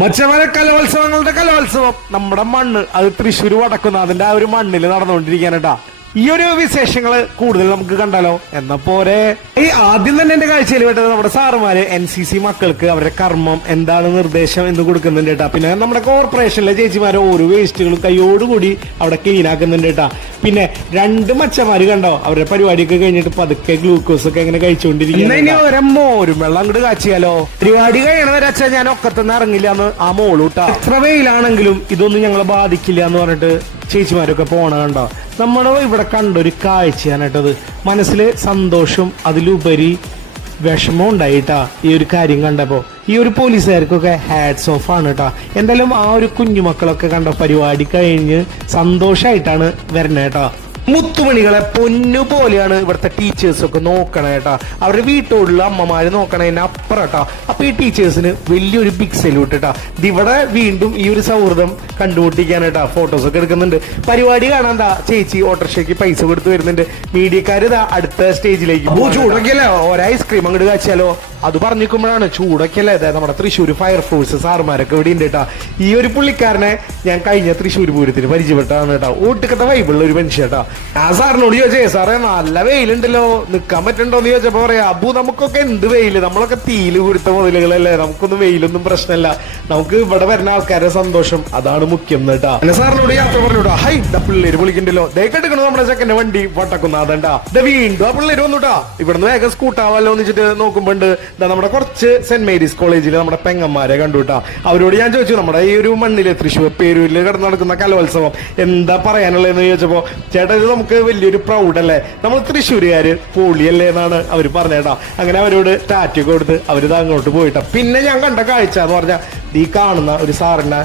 മച്ചമര കലോത്സവങ്ങളുടെ കലോത്സവം നമ്മുടെ മണ്ണ് അത് തൃശ്ശൂർ വടക്കുന്നാഥിന്റെ ആ ഒരു മണ്ണിൽ നടന്നുകൊണ്ടിരിക്കാനട്ടാ. ഈ ഒരു വിശേഷങ്ങള് കൂടുതൽ നമുക്ക് കണ്ടാലോ എന്നാ പോരെ. ഈ ആദ്യം തന്നെ എന്റെ കാഴ്ചയിൽ പെട്ടത് നമ്മുടെ സാറുമാര് NCC മക്കൾക്ക് അവരുടെ കർമ്മം എന്താണ് നിർദ്ദേശം എന്ന് കൊടുക്കുന്നുണ്ട് കേട്ടാ. പിന്നെ നമ്മുടെ കോർപ്പറേഷനിലെ ചേച്ചിമാരെ ഓരോ വേസ്റ്റുകളും കൈയോടുകൂടി അവിടെ ക്ലീൻ ആക്കുന്നുണ്ട് കേട്ടാ. പിന്നെ രണ്ട് മച്ചമാര് കണ്ടോ അവരുടെ പരിപാടിയൊക്കെ കഴിഞ്ഞിട്ട് പതുക്കെ ഗ്ലൂക്കോസ് ഒക്കെ ഇങ്ങനെ കഴിച്ചുകൊണ്ടിരിക്കുന്നു. മോരും വെള്ളം അങ്ങോട്ട് കാച്ചിയാലോ. പരിപാടി കഴിയണവരെ അച്ഛാ ഞാൻ ഒക്കത്തുനിന്ന് ഇറങ്ങില്ല എന്ന് ആ മോളൂട്ടാ. എത്ര വെയിലാണെങ്കിലും ഇതൊന്നും ഞങ്ങളെ ബാധിക്കില്ല എന്ന് പറഞ്ഞിട്ട് ചേച്ചിമാരൊക്കെ പോണ കണ്ടോ. നമ്മുടെ ഇവിടെ കണ്ടൊരു കാഴ്ചയാണേട്ടത്. മനസ്സില് സന്തോഷം അതിലുപരി വിഷമം ഉണ്ടായിട്ടാ ഈ ഒരു കാര്യം കണ്ടപ്പോ. ഈ ഒരു പോലീസുകാർക്കൊക്കെ ഹാറ്റ്സ് ഓഫ് ആണ് കേട്ടാ. എന്തായാലും ആ ഒരു കുഞ്ഞുമക്കളൊക്കെ കണ്ട പരിപാടി കഴിഞ്ഞ് സന്തോഷായിട്ടാണ് വരണേ കേട്ടാ. മുത്തുമണികളെ പൊന്നു പോലെയാണ് ഇവിടുത്തെ ടീച്ചേഴ്സ് ഒക്കെ നോക്കണേ കേട്ടാ. അവരുടെ വീട്ടോടുള്ള അമ്മമാര് നോക്കണതിന് അപ്പുറം കേട്ടാ. അപ്പൊ ഈ ടീച്ചേഴ്സിന് വലിയൊരു ബിഗ് സല്യൂട്ട് കേട്ടാ. ഇവിടെ വീണ്ടും ഈ ഒരു സൗഹൃദം കണ്ടുമുട്ടിക്കാനായിട്ടാ ഫോട്ടോസ് ഒക്കെ എടുക്കുന്നുണ്ട്. പരിപാടി കാണാൻ ചേച്ചി ഓട്ടോറിക്ഷയ്ക്ക് പൈസ കൊടുത്ത് വരുന്നുണ്ട്. മീഡിയക്കാര് അടുത്ത സ്റ്റേജിലേക്ക് ചൂടൊക്കെ അല്ലേ ഒരു ഐസ്ക്രീം അങ്ങോട്ട് കാച്ചിയാലോ. അത് പറഞ്ഞിരിക്കുമ്പോഴാണ് ചൂടൊക്കെ അല്ലേ നമ്മുടെ തൃശ്ശൂർ ഫയർഫോഴ്സ് സാറുമാരൊക്കെ ഇവിടെ ഉണ്ട് കേട്ടാ. ഈ ഒരു പുള്ളിക്കാരനെ ഞാൻ കഴിഞ്ഞ തൃശ്ശൂർ പൂരത്തിന് പരിചയപ്പെട്ടാണ് കേട്ടാ. ഓട്ടുകത്തെ വൈബിളുള്ള ഒരു മനുഷ്യ കേട്ടാ. ആ സാറിനോട് ചോദിച്ചേ സാറേ നല്ല വെയിലുണ്ടല്ലോ നിക്കാൻ പറ്റണ്ടോന്ന് ചോദിച്ചപ്പോ പറയാ അബു നമുക്കൊക്കെ എന്ത് വെയില്, നമ്മളൊക്കെ തീല് കുരുത്ത മുതലുകളല്ലേ, നമുക്കൊന്നും വെയിലൊന്നും പ്രശ്നമല്ല, നമുക്ക് ഇവിടെ വരുന്ന ആൾക്കാരുടെ സന്തോഷം അതാണ് മുഖ്യം കേട്ടാ. എന്നെ സാറിനോട് യാത്ര പറഞ്ഞോട്ടാ. ഹൈ പിള്ളേര് വിളിക്കണ്ടല്ലോ ദേ കെടുക്കണു നമ്മുടെ ചെക്കന്റെ വണ്ടി വട്ടക്കുന്നാഥണ്ടാ. വീണ്ടും ആ പിള്ളേര് വന്നുട്ടാ. ഇവിടുന്ന് വേഗം സ്കൂട്ടാവല്ലോ എന്ന് വെച്ചിട്ട് നോക്കുമ്പോണ്ട് നമ്മുടെ കുറച്ച് സെന്റ് മേരീസ് കോളേജിൽ നമ്മുടെ പെങ്ങന്മാരെ കണ്ടുട്ടാ. അവരോട് ഞാൻ ചോദിച്ചു നമ്മുടെ ഈ ഒരു മണ്ണില് തൃശ്ശൂർ പേരൂരിൽ കിടന്നു നടക്കുന്ന കലോത്സവം എന്താ പറയാനുള്ളതെന്ന് ചോദിച്ചപ്പോ ചേട്ടാ ഇത് നമുക്ക് വലിയൊരു പ്രൗഡല്ലേ, നമ്മൾ തൃശ്ശൂരുകാര് പൊളിയല്ലേ എന്നാണ് അവര് പറഞ്ഞേട്ടാ. അങ്ങനെ അവരോട് ടാറ്റ കൊടുത്ത് അവരിത് അങ്ങോട്ട് പോയിട്ടാ. പിന്നെ ഞാൻ കണ്ട കാഴ്ച എന്ന് പറഞ്ഞാൽ ഈ കാണുന്ന ഒരു സാറിനെ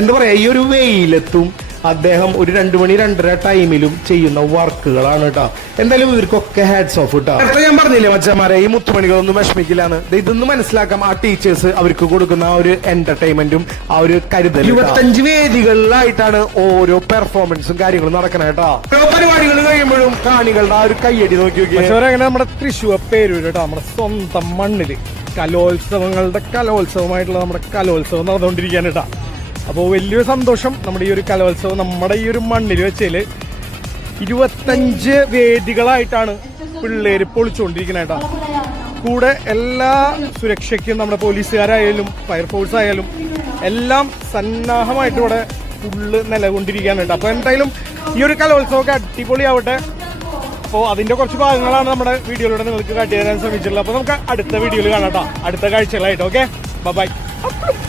എന്താ പറയാ ഈ ഒരു വെയിലെത്തും അദ്ദേഹം ഒരു 2 മണി 2:30 ടൈമിലും ചെയ്യുന്ന വർക്കുകളാണ് കേട്ടോ. എന്തായാലും ഇവർക്കൊക്കെ ഹാറ്റ്സ് ഓഫ് കേട്ടോ. ഞാൻ പറഞ്ഞില്ലേ മച്ചന്മാരെ ഈ മുത്തുമണികളൊന്നും വിഷമിക്കില്ലാന്ന്. ഇതൊന്നും മനസ്സിലാക്കാം ആ ടീച്ചേഴ്സ് അവർക്ക് കൊടുക്കുന്ന ആ ഒരു എന്റർടൈൻമെന്റും ആ ഒരു കരുതൽ. 25 വേദികളിലായിട്ടാണ് ഓരോ പെർഫോമൻസും കാര്യങ്ങളും നടക്കണ കേട്ടോ. ഓരോ പരിപാടികൾ കഴിയുമ്പോഴും കാണികളുടെ ആ ഒരു കയ്യടി നോക്കി നോക്കി നമ്മുടെ തൃശ്ശൂർ പേരൂര് കേട്ടോ. നമ്മുടെ സ്വന്തം മണ്ണില് കലോത്സവങ്ങളുടെ കലോത്സവമായിട്ടുള്ള നമ്മുടെ കലോത്സവം നടന്നുകൊണ്ടിരിക്കാൻ കേട്ടാ. അപ്പോൾ വലിയൊരു സന്തോഷം. നമ്മുടെ ഈ ഒരു കലോത്സവം നമ്മുടെ ഈ ഒരു മണ്ണിൽ വെച്ചതില് 25 വേദികളായിട്ടാണ് പിള്ളേര് പൊളിച്ചുകൊണ്ടിരിക്കുന്നത് കേട്ടോ. കൂടെ എല്ലാ സുരക്ഷയ്ക്കും നമ്മുടെ പോലീസുകാരായാലും ഫയർഫോഴ്സ് ആയാലും എല്ലാം സന്നാഹമായിട്ട് ഇവിടെ ഫുള്ള് നിലകൊണ്ടിരിക്കാനുണ്ട്. അപ്പോൾ എന്തായാലും ഈ ഒരു കലോത്സവമൊക്കെ അടിപൊളിയാവട്ടെ. അപ്പോൾ അതിന്റെ കുറച്ച് ഭാഗങ്ങളാണ് നമ്മുടെ വീഡിയോയിലൂടെ നിങ്ങൾക്ക് കാട്ടിത്തരാൻ ശ്രമിച്ചിട്ടുള്ളത്. അപ്പോൾ നമുക്ക് അടുത്ത വീഡിയോയിൽ കാണാം കേട്ടോ, അടുത്ത കാഴ്ചകളായിട്ട്. Okay bye.